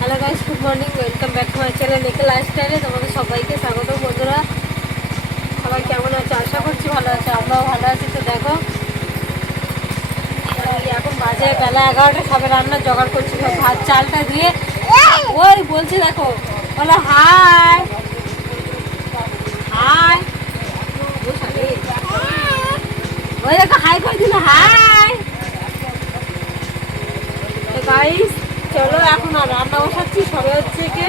Hello guys, good morning, welcome back to my channel নিকে লাইফস্টাইলে। তোমাদের সবাইকে স্বাগত। বন্ধুরা সবাই কেমন আছে? আশা করছি ভালো আছে, আমরাও ভালো আছি। তো দেখো এখন বাজে বেলা 11টা, সবে রান্না জোগাড় করছি, সব ভাত চালটা দিয়ে। ওই বলছি দেখো, বলো হাই হাই। ওই দেখো হাই করে দিল, হাই। তো গাইস চলো এখন আর রান্না বসাচ্ছি, সবে হচ্ছে কি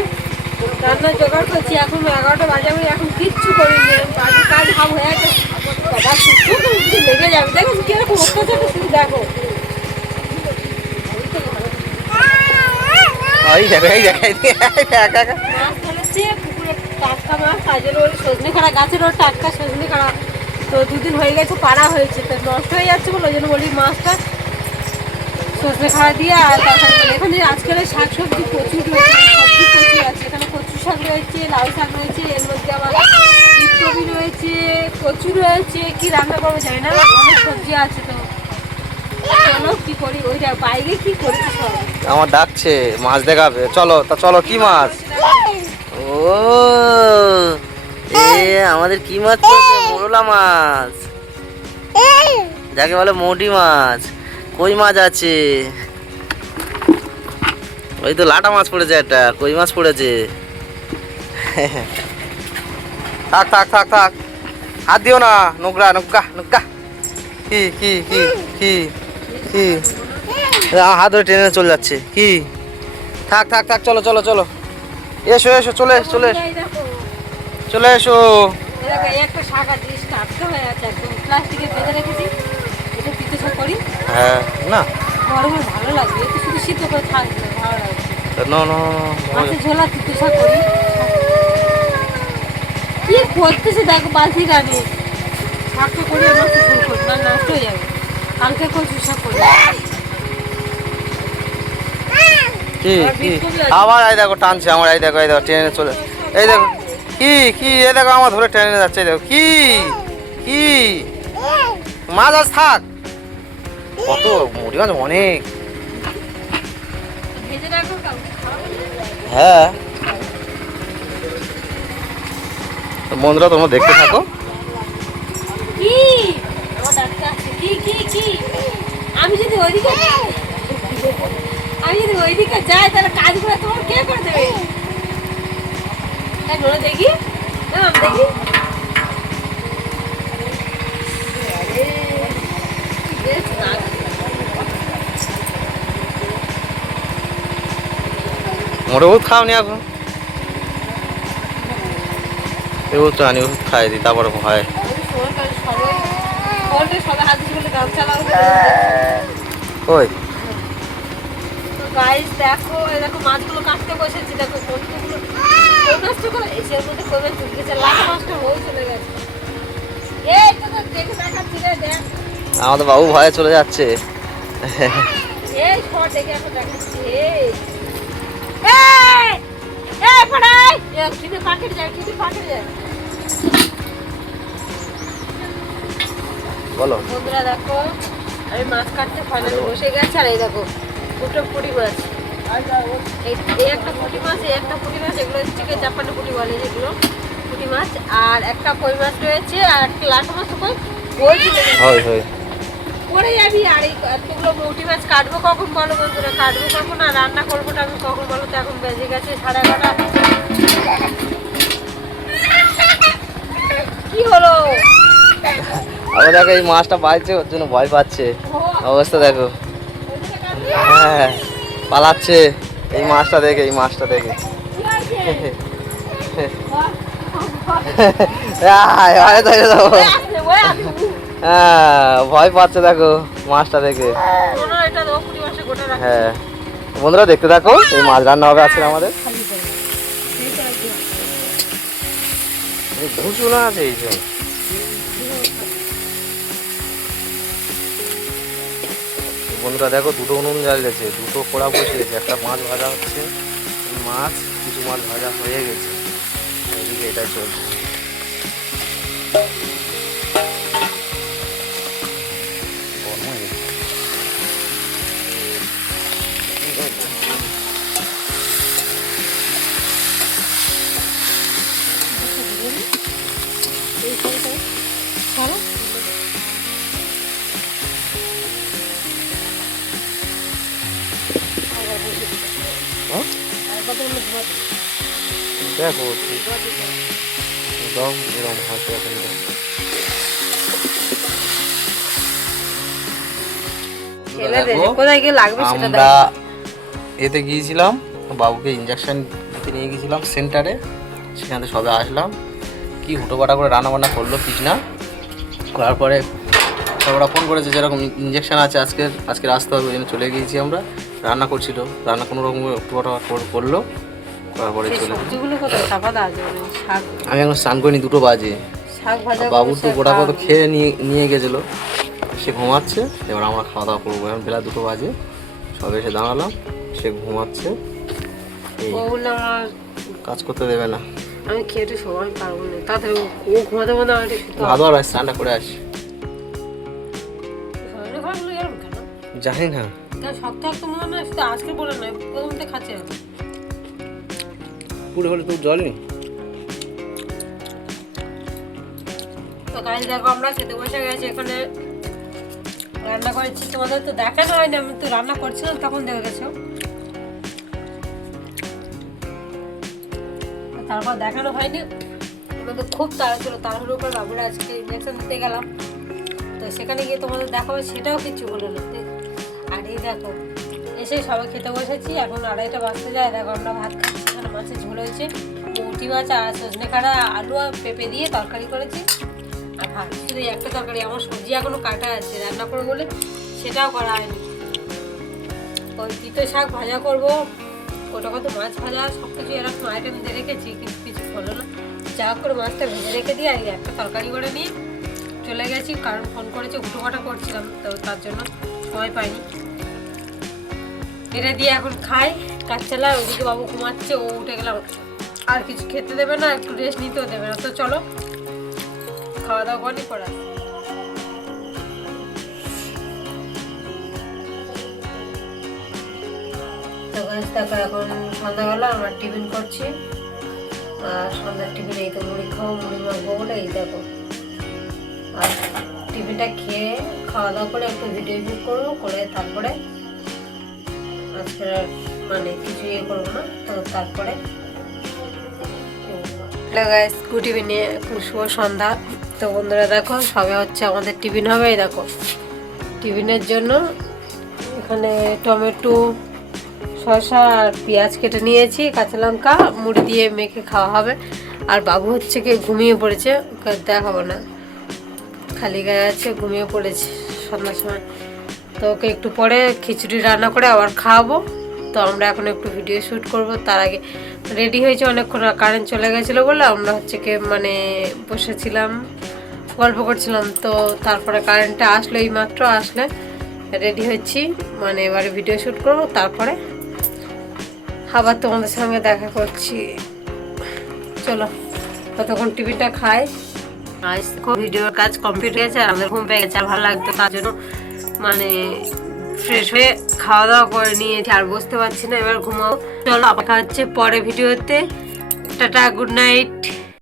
রান্না জোগাড় করছি। এখন 11টা বাজে, আমি এখন কিচ্ছু করিনি, বাড়ির কাজ হাম হয়ে গেছে। বাবা সুস্থ লেগে যাবে, দেখো কিরকম অত্যাচার, শুধু দেখো। মাছ ধরেছে পুকুরে, টাটকা মাছ, কাজের ওর সজনে খাড়া, গাছের ওর টাটকা সজনে খাড়া। তো দুদিন হয়ে গেছে পাড়া হয়েছে, তো নষ্ট হয়ে যাচ্ছে বলে ওই জন্য বলি মাছটা সজনে খাড়া দিয়ে আর তরকারি করে। এখানে আজকাল শাকসবজি প্রচুর রয়েছে, সবজি প্রচুর আছে। এখানে কচু শাক রয়েছে, লাউ শাক রয়েছে, এর মধ্যে আবার ফুলকপি রয়েছে, কচু রয়েছে, কি রান্না করবো জানি না, অনেক সবজি আছে। তো চলো কি করি, ওই বাইরে কি করি সব আমার ডাকছে মাছ দেখাবে, চলো তা চলো। কি মাছ? ও এ আমাদের কি মাছ পড়েছে? মোরলা মাছ, যাকে বলে মোটি মাছ। কই মাছ আছে, ওই তো লাটা মাছ পড়েছে, একটা কই মাছ পড়েছে। থাক থাক থাক থাক, হাত দিও না, নোংরা নোংরা নোংরা। কি কি কি কি কি হাত ধরে টেনে চলে যাচ্ছে। কি থাক থাক থাক, চলো চলো চলো, এসো এসো, চলে চলে এই দেখো, চলে এসো। এই দেখো, এই একটা শাক আছে, টাটকা হয়ে আছে, একদম প্লাস্টিকে বেঁধে রেখেছি। এটা পিঠে শাক করি, হ্যাঁ না গরমে ভালো লাগবে, একটু শুধু সিদ্ধ করে থাকবে ভালো লাগবে। নো নো, মাছের ঝোলা পিঠে শাক করি। কি করতেছে দেখো, বালতি রানি শাকটা করে মাছের ঝোল করি, না নষ্ট হয়ে যাবে। কালকে কচু শাক করি। কি কি আবার এই দেখো টানছে আমার, এই দেখো, এই দেখো টেনে চলে, এই দেখো কি কি, এই দেখো আমার ধরে টেনে যাচ্ছে, এই দেখো কি কি মাছ। আজ থাক, কত মুড়ি মাছ অনেক। ভেজে রাখো, কালকে খাওয়াবো। হ্যাঁ তো বন্ধুরা তোমরা দেখতে থাকো। কি আমার ডাক্তার আছে, কি কি কি। আমি যদি ওইদিকে যাই তাহলে কাজগুলো তোমার কে করে দেবে? তাই বলে দেখি, আমি দেখি। মোটে ওষুধ খাওনি এখন? এই ওষুধ আনি, ওষুধ খাই দিই তারপরে হয়। ওই গাইস দেখো, এই দেখো মাছগুলো কাটতে বসেছি, দেখো কতগুলো কই মাছটা করে এসের মধ্যে কই মাছ ঢুকে গেছে, লাল মাছটা হয়ে চলে গেছে। এই তো তো দেখে দেখাচ্ছি রে, দেখ। আমাদের বাবু ভয়ে চলে যাচ্ছে। এই শট দেখে এখন দেখাচ্ছি। এই এই পড়াই, এই কিনে পাকেট যায়, কিনে পাকেট যায়। বলো বন্ধুরা দেখো, আমি মাছ কাটতে ফাইনালি বসে গেছে। আর এই দেখো দুটো পুঁটি মাছ, এই একটা পুঁটি মাছ, এই একটা পুঁটি মাছ, এগুলো হচ্ছে কি জাপানি পুঁটি বলে যেগুলো, পুঁটি মাছ। আর একটা কই মাছ রয়েছে, আর একটা লাটা মাছ। কই ওই হয় হয় পড়ে যাবি। আর এই এতগুলো পুঁটি মাছ কাটবো কখন বলো বন্ধুরা, কাটবো কখন আর রান্না করবোটা আমি কখন বলো? তো এখন বেজে গেছে 11:30। কি হলো? আবার দেখো এই মাছটা পাইছে, ওর জন্য ভয় পাচ্ছে, অবস্থা দেখো। হ্যাঁ পালাচ্ছে এই মাছটা দেখে, এই মাছটা দেখে। হ্যাঁ ভয় পাচ্ছে দেখো মাছটা দেখে। হ্যাঁ বন্ধুরা দেখতে থাকো, এই মাছ রান্না হবে আজকে আমাদের। ভুসুনা আছে এই যে। বন্ধুরা দেখো, দুটো উনুন জ্বালিয়েছে, দুটো কড়া বসিয়েছে, একটা মাছ ভাজা হচ্ছে। মাছ কিছু মাছ ভাজা হয়ে গেছে, এদিকে এটাই চলছে। হ্যাঁ? আর কত হলো ঘুমাতে? দেখো একদম এরকম হাতে এখন খেলে দে, কোথায় গিয়ে লাগবে সেটা আমরা দেখ। এতে গিয়েছিলাম, বাবুকে ইঞ্জেকশন দিতে নিয়ে গেছিলাম সেন্টারে। সেখান থেকে সবে আসলাম, কি হুটোপাটা করে রান্না বান্না করলো কৃষ্ণা। করার পরে ওরা ফোন করেছে যেরকম ইঞ্জেকশন আছে আজকের আসতে হবে, ওই জন্য চলে গিয়েছি আমরা। রান্না করছিল, রান্না কোনো রকম হুটোপাটা করলো, করার পরে সেই চলে গেলাম। সবজিগুলো কোথায় চাপাতা আছে মানে শাক, আমি এখন স্নান করিনি, 2টো বাজে। শাক ভাজা বাবু তো করেছে, গোটা কত খেয়ে নিয়ে গেছিলো, সে ঘুমাচ্ছে। এবার আমরা খাওয়া দাওয়া করবো, এখন বেলা 2টো বাজে, সবে এসে দাঁড়ালাম, সে ঘুমাচ্ছে। এই বললাম আমার কাজ করতে দেবে না। আমি খেয়ে একটু সময় পারবো না, তাড়াতাড়ি ও ঘুমাতে ঘুমাতে আমার একটু শুতে হবে। ভালো আর স্নানটা করে আসি। শরীরে খারাপগুলো এরকম কেন? জানি না, কেন শক্ত শক্ত মনে হয় না, শুধু আজকে বলে নয়, প্রথম থেকে খাচ্ছে এরকম। পুরো হলে তো জল নেই। তো গাছ দেখো আমরা খেতে বসে গেছি, এখানে রান্না করেছি, তোমাদের তো দেখানো হয়নি, আমি তো রান্না করছিলাম তখন দেখে গেছো। তারপর দেখানো হয়নি, আমাদের খুব তাড়া ছিল, তাড়াহুড়োর উপর বাবুরা আজকে ইঞ্জেকশন দিতে গেলাম, তো সেখানে গিয়ে তোমাদের দেখাবো, সেটাও কিছু হলো না। আর এই দেখো এসে সবাই খেতে বসেছি, এখন 2:30 বাজতে যায়। দেখো আমরা ভাত খাচ্ছি, এখানে মাছের ঝোল হয়েছে, মৌটি মাছ আর সজনে কাটা আলু আর পেঁপে দিয়ে তরকারি করেছি, আর ভাত। শুধু একটা তরকারি, আমার সবজি এখনো কাটা আছে, রান্না করবো বলে সেটাও করা হয়নি। ওই তিতো শাক ভাজা করবো, ওটা কত মাছ ভাজা, সব কিছু এরকম আইটেম দিয়ে রেখেছি, কিন্তু কিছু হলো না। যা করে মাছটা ভেজে রেখে দিয়ে আর একটা তরকারি করে নিয়ে চলে গেছি, কারণ ফোন করেছে, হুটোপাটা করছিলাম, তো তার জন্য সময় পাইনি। এটা দিয়ে এখন খাই কাজ চালা। ওইদিকে বাবু ঘুমাচ্ছে, ও উঠে গেলাম, আর কিছু খেতে দেবে না, একটু রেস্ট নিতেও দেবে না। তো চলো খাওয়া দাওয়া করি পড়া। তো গাছ দেখো এখন সন্ধ্যাবেলা আমার টিফিন করছি, আর সন্ধ্যার টিফিন এই তো মুড়ি খাবো, মুড়ি মাখবো বলে এই দেখো। আর টিফিনটা খেয়ে খাওয়া দাওয়া করে একটু ভিডিও শুট করবো, করে তারপরে আজকে মানে কিছু ইয়ে করবো না, তো তারপরে গুড ইভিনিং, এখন শুভ সন্ধ্যা। তো বন্ধুরা দেখো সবে হচ্ছে আমাদের টিফিন হবে, এই দেখো টিফিনের জন্য এখানে টমেটো, শসা আর পেঁয়াজ কেটে নিয়েছি, কাঁচা লঙ্কা, মুড়ি দিয়ে মেখে খাওয়া হবে। আর বাবু হচ্ছে কি ঘুমিয়ে পড়েছে, ওকে দেখাবো না, খালি গায়ে আছে, ঘুমিয়ে পড়েছে সন্ধ্যার সময়। তো ওকে একটু পরে খিচুড়ি রান্না করে আবার খাওয়াবো। তো আমরা এখন একটু ভিডিও শ্যুট করব, তার আগে রেডি হয়েছে অনেকক্ষণ, কারেন্ট চলে গেছিলো বলে আমরা হচ্ছে কি মানে বসেছিলাম, গল্প করছিলাম। তো তারপরে কারেন্টটা আসলো, এই মাত্র আসলে রেডি হচ্ছি, মানে এবারে ভিডিও শ্যুট করব, তারপরে আবার তোমাদের সঙ্গে দেখা করছি। চলো ততক্ষণ টিভিটা খাই। আজ ভিডিওর কাজ কমপ্লিট হয়েছে, আর আমাদের ঘুম পেয়ে গেছে, আর ভালো লাগতো, তার জন্য মানে ফ্রেশ হয়ে খাওয়া দাওয়া করে নিয়েছি, আর বসতে পারছি না, এবার ঘুমাও। চলো আবার হচ্ছে পরে ভিডিওতে, টাটা, গুড নাইট।